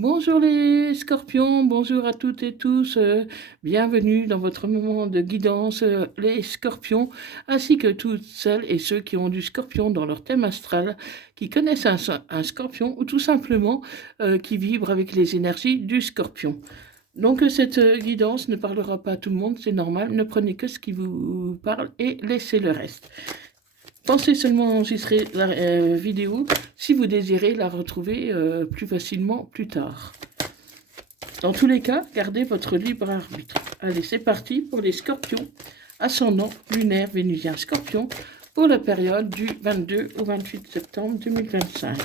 Bonjour les scorpions, bonjour à toutes et tous, bienvenue dans votre moment de guidance, les scorpions, ainsi que toutes celles et ceux qui ont du scorpion dans leur thème astral, qui connaissent un scorpion ou tout simplement qui vibrent avec les énergies du scorpion. Donc cette guidance ne parlera pas à tout le monde, c'est normal, ne prenez que ce qui vous parle et laissez le reste. Pensez seulement à enregistrer la vidéo si vous désirez la retrouver plus facilement plus tard. Dans tous les cas, gardez votre libre arbitre. Allez, c'est parti pour les scorpions, ascendant lunaire vénusien scorpion, pour la période du 22 au 28 septembre 2025.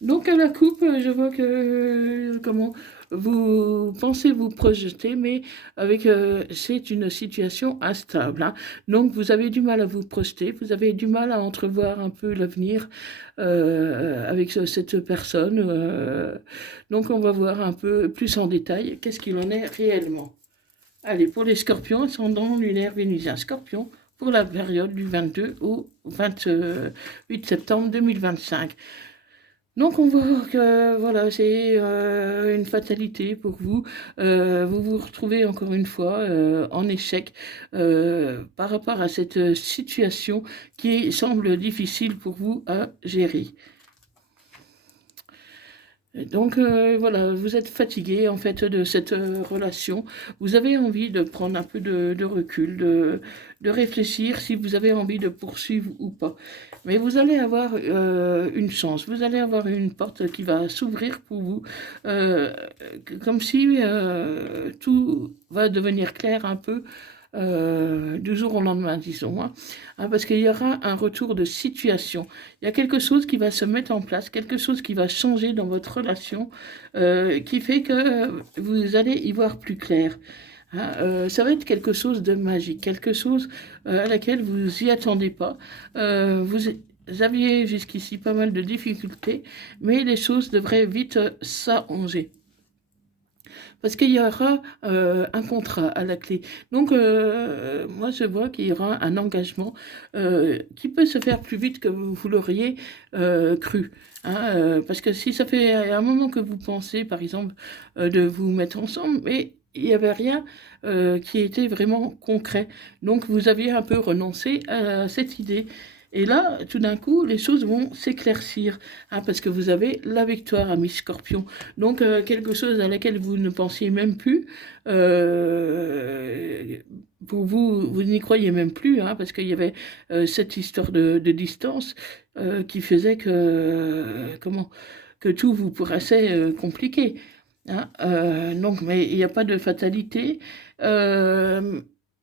Donc à la coupe, je vois que comment vous pensez vous projeter, mais avec c'est une situation instable, hein. Donc vous avez du mal à vous projeter, vous avez du mal à entrevoir un peu l'avenir avec cette personne. Donc on va voir un peu plus en détail qu'est-ce qu'il en est réellement. Allez, pour les scorpions, ascendant lunaire vénusien scorpion, pour la période du 22 au 28 septembre 2025. Donc on voit que voilà, c'est une fatalité pour vous. Vous vous retrouvez encore une fois en échec par rapport à cette situation qui semble difficile pour vous à gérer. Donc voilà, vous êtes fatigué en fait de cette relation. Vous avez envie de prendre un peu de recul, de réfléchir si vous avez envie de poursuivre ou pas. Mais vous allez avoir une chance, vous allez avoir une porte qui va s'ouvrir pour vous, euh, comme si tout va devenir clair un peu du jour au lendemain, disons, hein. Parce qu'il y aura un retour de situation. Il y a quelque chose qui va se mettre en place, quelque chose qui va changer dans votre relation, qui fait que vous allez y voir plus clair. Hein. Ça va être quelque chose de magique, quelque chose à laquelle vous y attendez pas. Vous aviez jusqu'ici pas mal de difficultés, mais les choses devraient vite s'arranger. Parce qu'il y aura un contrat à la clé. Donc, moi, je vois qu'il y aura un engagement qui peut se faire plus vite que vous l'auriez cru. Hein, parce que si ça fait un moment que vous pensez, par exemple, de vous mettre ensemble, mais il n'y avait rien qui était vraiment concret. Donc, vous aviez un peu renoncé à cette idée. Et là, tout d'un coup, les choses vont s'éclaircir, hein, parce que vous avez la victoire, ami Scorpion. Donc, quelque chose à laquelle vous ne pensiez même plus, euh, pour vous, vous n'y croyez même plus, hein, parce qu'il y avait cette histoire de distance qui faisait que, comment, que tout vous paraissait compliqué. Hein. Donc, mais il n'y a pas de fatalité. Euh,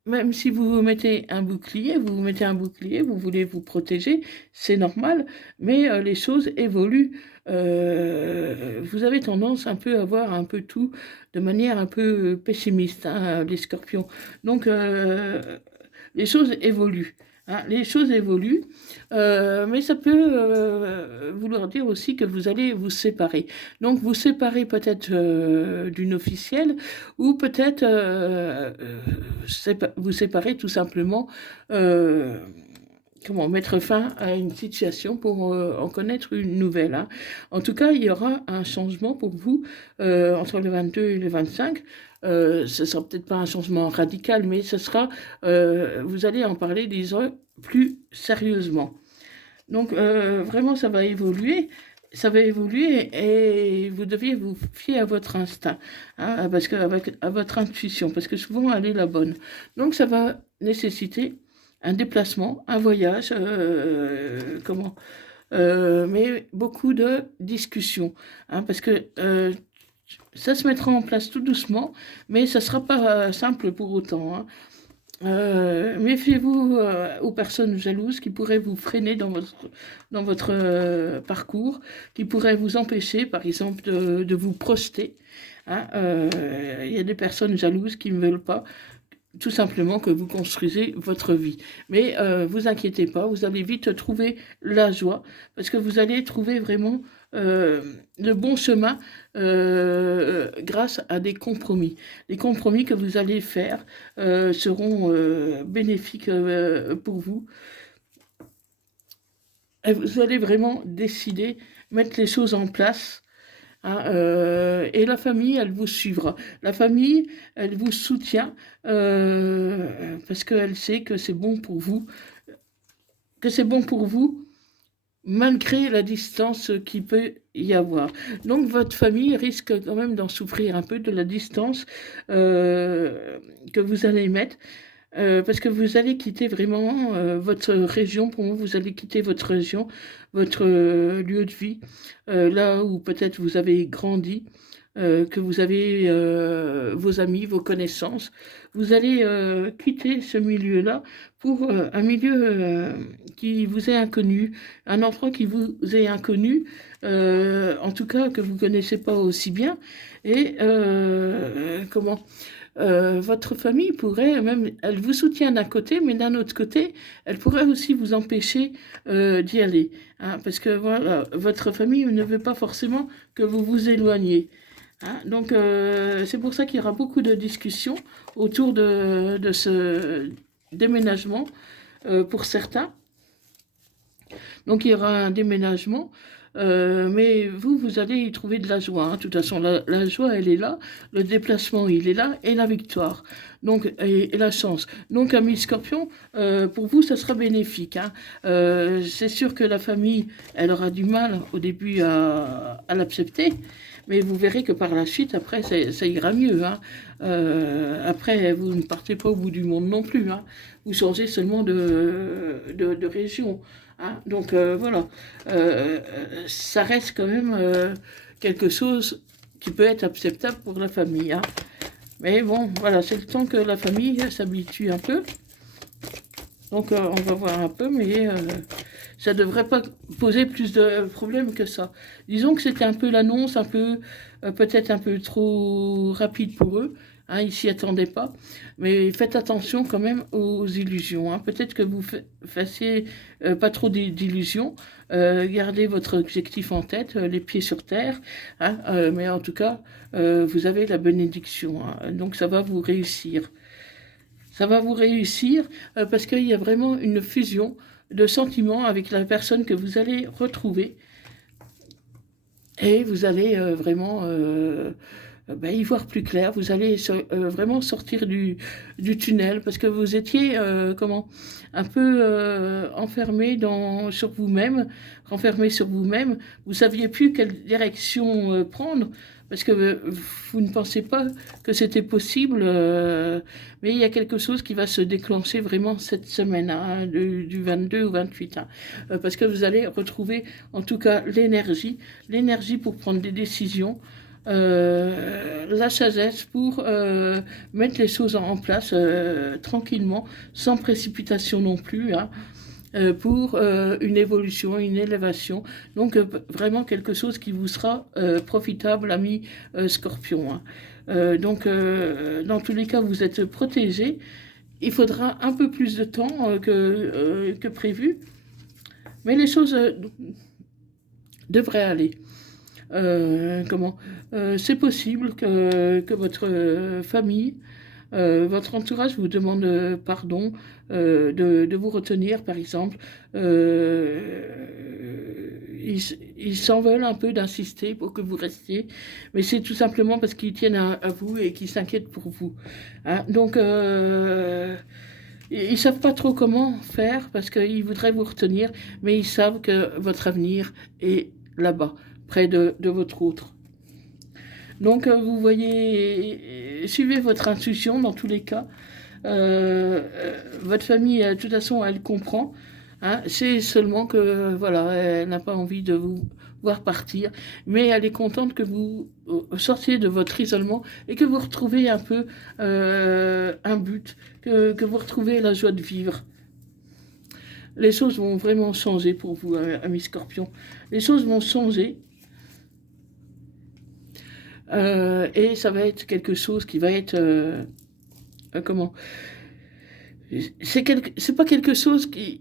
Même si vous vous mettez un bouclier, vous voulez vous protéger, c'est normal, mais les choses évoluent. Vous avez tendance un peu à voir un peu tout de manière un peu pessimiste, hein, les scorpions. Donc, les choses évoluent. Hein, les choses évoluent, mais ça peut vouloir dire aussi que vous allez vous séparer. Donc vous séparez peut-être d'une officielle ou peut-être vous séparez tout simplement, euh, comment mettre fin à une situation pour en connaître une nouvelle. Hein. En tout cas, il y aura un changement pour vous entre le 22 et le 25. Ce sera peut-être pas un changement radical, mais ce sera, vous allez en parler, disons, plus sérieusement. Donc vraiment, ça va évoluer et vous deviez vous fier à votre instinct, hein, parce que à votre intuition, parce que souvent elle est la bonne. Donc ça va nécessiter un déplacement, un voyage, mais beaucoup de discussions, hein, parce que ça se mettra en place tout doucement, mais ça ne sera pas simple pour autant. Hein. Méfiez-vous aux personnes jalouses qui pourraient vous freiner dans votre parcours, qui pourraient vous empêcher, par exemple, de vous projeter. Hein. Il y a des personnes jalouses qui ne veulent pas tout simplement que vous construisez votre vie. Mais vous inquiétez pas, vous allez vite trouver la joie, parce que vous allez trouver vraiment le bon chemin grâce à des compromis. Les compromis que vous allez faire seront bénéfiques pour vous. et vous allez vraiment décider, mettre les choses en place. Hein, et la famille, elle vous suivra. La famille, elle vous soutient parce qu'elle sait que c'est bon pour vous, que c'est bon pour vous, malgré la distance qu'il peut y avoir. Donc votre famille risque quand même d'en souffrir un peu de la distance que vous allez mettre. Parce que vous allez quitter vraiment votre région. Pour moi, vous allez quitter votre région, votre lieu de vie, là où peut-être vous avez grandi, que vous avez vos amis, vos connaissances. Vous allez quitter ce milieu-là pour un milieu qui vous est inconnu, un endroit qui vous est inconnu, en tout cas que vous ne connaissez pas aussi bien. Et comment votre famille pourrait même, elle vous soutient d'un côté, mais d'un autre côté, elle pourrait aussi vous empêcher d'y aller. Hein, parce que voilà, votre famille ne veut pas forcément que vous vous éloigniez. Hein. Donc c'est pour ça qu'il y aura beaucoup de discussions autour de ce déménagement pour certains. Donc il y aura un déménagement, mais vous allez y trouver de la joie. Hein. De toute façon, la joie, elle est là, le déplacement, il est là, et la victoire, donc, et la chance. Donc, ami Scorpion, pour vous, ça sera bénéfique. Hein. C'est sûr que la famille, elle aura du mal au début à l'accepter, mais vous verrez que par la suite, après, ça ira mieux. Hein. Après, vous ne partez pas au bout du monde non plus. Hein. Vous changez seulement de région. Hein. Donc voilà, ça reste quand même quelque chose qui peut être acceptable pour la famille. Hein. Mais bon, voilà, c'est le temps que la famille s'habitue un peu. Donc on va voir un peu, mais ça ne devrait pas poser plus de problèmes que ça. Disons que c'était un peu l'annonce, un peu peut-être un peu trop rapide pour eux. Hein, ils ne s'y attendaient pas. Mais faites attention quand même aux illusions. Hein. Peut-être que vous fassiez pas trop d'illusions. Gardez votre objectif en tête, les pieds sur terre. Hein, mais en tout cas, vous avez la bénédiction. Hein, donc ça va vous réussir. Ça va vous réussir parce qu'il y a vraiment une fusion de sentiments avec la personne que vous allez retrouver. Et vous allez vraiment y voir plus clair. Vous allez vraiment sortir du tunnel parce que vous étiez un peu enfermé sur vous-même, renfermé sur vous-même. Vous saviez plus quelle direction prendre parce que vous ne pensez pas que c'était possible. Mais il y a quelque chose qui va se déclencher vraiment cette semaine, hein, du 22 au 28. Hein, parce que vous allez retrouver en tout cas l'énergie pour prendre des décisions, la sagesse pour mettre les choses en place tranquillement, sans précipitation non plus, hein, pour une évolution, une élévation. Donc vraiment quelque chose qui vous sera profitable, ami Scorpion. Hein. Donc dans tous les cas, vous êtes protégé. Il faudra un peu plus de temps que prévu, mais les choses devraient aller. C'est possible que votre famille, votre entourage vous demande pardon, de vous retenir, par exemple. Ils s'en veulent un peu d'insister pour que vous restiez, mais c'est tout simplement parce qu'ils tiennent à vous et qu'ils s'inquiètent pour vous. Hein. Donc, ils ne savent pas trop comment faire parce qu'ils voudraient vous retenir, mais ils savent que votre avenir est là-bas, près de votre autre. Donc vous voyez, suivez votre intuition dans tous les cas. Votre famille, de toute façon, elle comprend. Hein. C'est seulement que, voilà, elle n'a pas envie de vous voir partir, mais elle est contente que vous sortiez de votre isolement et que vous retrouvez un peu un but, que vous retrouvez la joie de vivre. Les choses vont vraiment changer pour vous, amis Scorpion. Les choses vont changer. Et ça va être quelque chose qui va être comment c'est pas quelque chose qui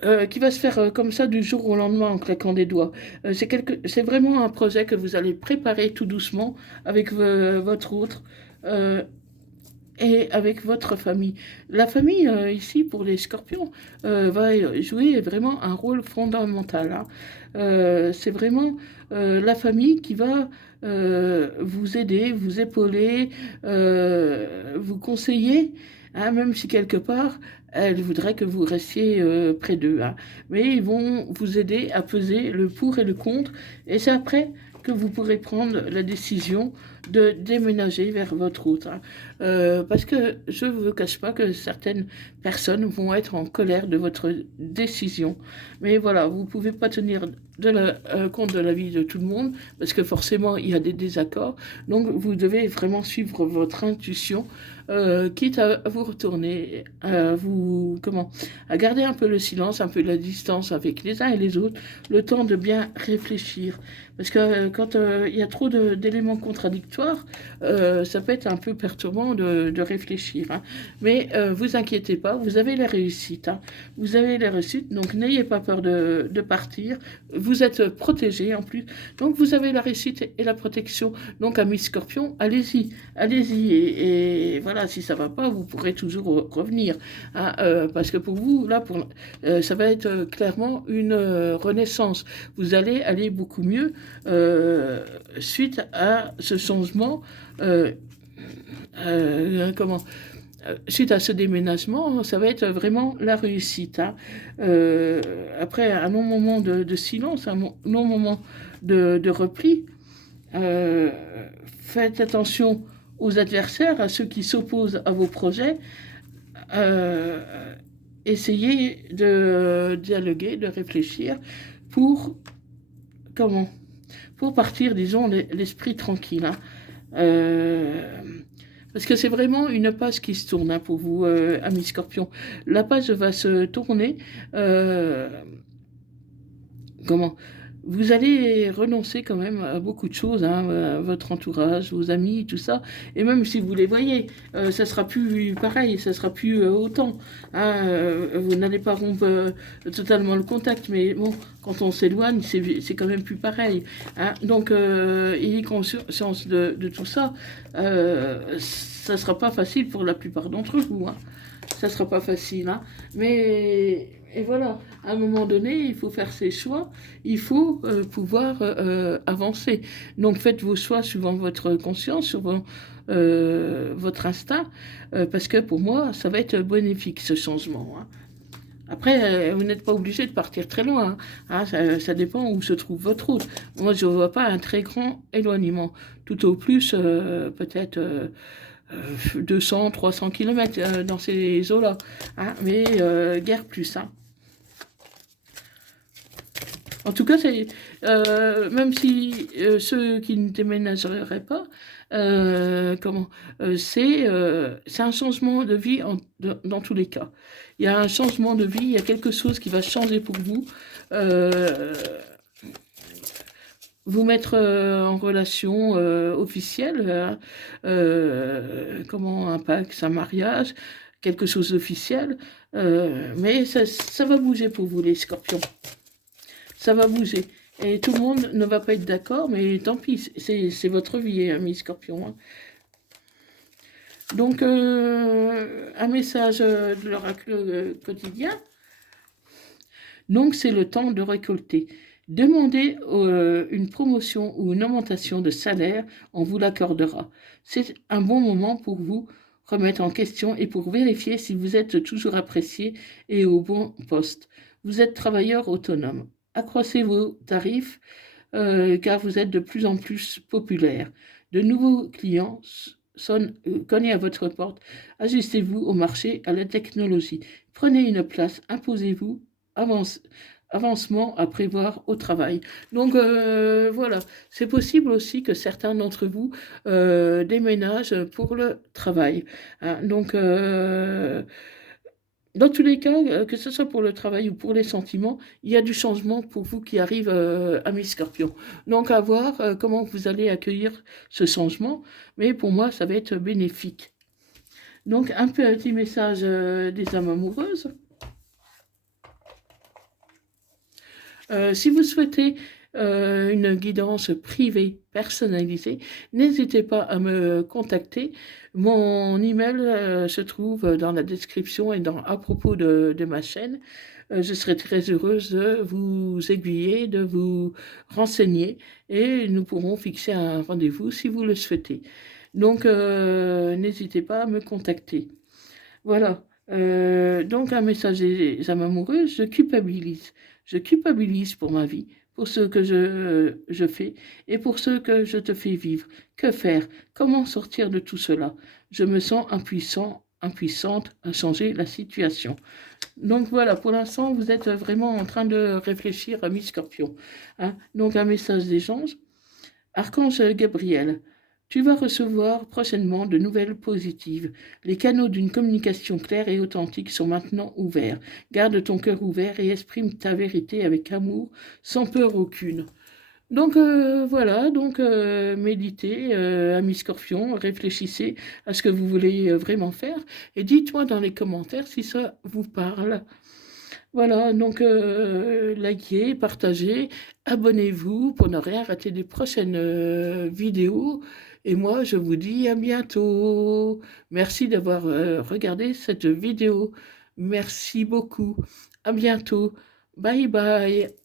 va se faire comme ça du jour au lendemain en claquant des doigts. C'est vraiment un projet que vous allez préparer tout doucement avec votre autre. et avec votre famille. La famille, ici, pour les scorpions, va jouer vraiment un rôle fondamental, hein. C'est vraiment la famille qui va vous aider, vous épauler, vous conseiller, hein, même si quelque part, elle voudrait que vous restiez près d'eux, hein. Mais ils vont vous aider à peser le pour et le contre, et c'est après que vous pourrez prendre la décision de déménager vers votre route, hein. Parce que je ne vous cache pas que certaines personnes vont être en colère de votre décision. Mais voilà, vous ne pouvez pas tenir compte de l'avis de tout le monde, parce que forcément, il y a des désaccords. Donc, vous devez vraiment suivre votre intuition, quitte à vous retourner, à garder un peu le silence, un peu la distance avec les uns et les autres, le temps de bien réfléchir. Parce que quand il y a trop d'éléments contradictoires, ça peut être un peu perturbant de réfléchir, hein. Mais vous inquiétez pas, vous avez la réussite, hein. Vous avez la réussite, donc n'ayez pas peur de partir. Vous êtes protégé en plus, donc vous avez la réussite et la protection. Donc amis Scorpion, allez-y, allez-y. Et voilà, si ça va pas, vous pourrez toujours revenir, hein, parce que pour vous, là, ça va être clairement une renaissance. Vous allez aller beaucoup mieux suite à ce changement. Euh, comment Suite à ce déménagement, ça va être vraiment la réussite, hein. Après un long moment de silence, un long moment de repli, euh, faites attention aux adversaires, à ceux qui s'opposent à vos projets. Euh, Essayez de dialoguer, de réfléchir pour comment pour partir, disons, l'esprit tranquille, hein. Euh, Parce que c'est vraiment une page qui se tourne, hein, pour vous, amis Scorpion. La page va se tourner. euh, comment Vous allez renoncer quand même à beaucoup de choses, hein, à votre entourage, vos amis, tout ça. Et même si vous les voyez, ça sera plus pareil, ça sera plus autant, hein. Vous n'allez pas rompre totalement le contact, mais bon, quand on s'éloigne, c'est quand même plus pareil, hein. Donc, ayez conscience de tout ça. Ça sera pas facile pour la plupart d'entre vous, hein. Ça sera pas facile, hein. Mais et voilà, à un moment donné, il faut faire ses choix, il faut pouvoir avancer. Donc faites vos choix suivant votre conscience, suivant votre instinct, parce que pour moi, ça va être bénéfique ce changement, hein. Après, vous n'êtes pas obligé de partir très loin, hein. Ça dépend où se trouve votre route. Moi, je ne vois pas un très grand éloignement. Tout au plus, peut-être 200, 300 km dans ces eaux-là, hein. Mais guère plus, hein. En tout cas, même si ceux qui ne déménageraient pas, c'est un changement de vie dans tous les cas. Il y a un changement de vie, il y a quelque chose qui va changer pour vous. Euh, Vous mettre en relation officielle, comment un pacte, un mariage, quelque chose d'officiel. Mais ça va bouger pour vous, les scorpions. Ça va bouger. Et tout le monde ne va pas être d'accord, mais tant pis, c'est votre vie, hein, mes scorpions, hein. Donc, un message de l'oracle quotidien. Donc, c'est le temps de récolter. Demandez une promotion ou une augmentation de salaire, on vous l'accordera. C'est un bon moment pour vous remettre en question et pour vérifier si vous êtes toujours apprécié et au bon poste. Vous êtes travailleur autonome. Accroissez vos tarifs car vous êtes de plus en plus populaire. De nouveaux clients cognent à votre porte. Ajustez-vous au marché, à la technologie. Prenez une place, imposez-vous, avancement à prévoir au travail. Donc voilà, c'est possible aussi que certains d'entre vous déménagent pour le travail, hein. Donc dans tous les cas, que ce soit pour le travail ou pour les sentiments, il y a du changement pour vous qui arrive à mes scorpions. Donc à voir comment vous allez accueillir ce changement, mais pour moi ça va être bénéfique. Donc un petit message des âmes amoureuses. Si vous souhaitez une guidance privée personnalisée, n'hésitez pas à me contacter. Mon email se trouve dans la description et à propos de ma chaîne. Je serai très heureuse de vous aiguiller, de vous renseigner et nous pourrons fixer un rendez-vous si vous le souhaitez. Donc, n'hésitez pas à me contacter. Voilà. Donc, un message des âmes amoureuses, je culpabilise. Je culpabilise pour ma vie, pour ce que je fais et pour ce que je te fais vivre. Que faire? Comment sortir de tout cela? Je me sens impuissant, impuissante à changer la situation. Donc voilà, pour l'instant, vous êtes vraiment en train de réfléchir à mi-scorpion. Hein. Donc un message des anges. Archange Gabriel, tu vas recevoir prochainement de nouvelles positives. Les canaux d'une communication claire et authentique sont maintenant ouverts. Garde ton cœur ouvert et exprime ta vérité avec amour, sans peur aucune. Donc voilà, donc méditez, amis scorpions, réfléchissez à ce que vous voulez vraiment faire et dites-moi dans les commentaires si ça vous parle. Voilà, donc likez, partagez, abonnez-vous pour ne rien rater des prochaines vidéos. Et moi, je vous dis à bientôt. Merci d'avoir regardé cette vidéo. Merci beaucoup. À bientôt. Bye bye.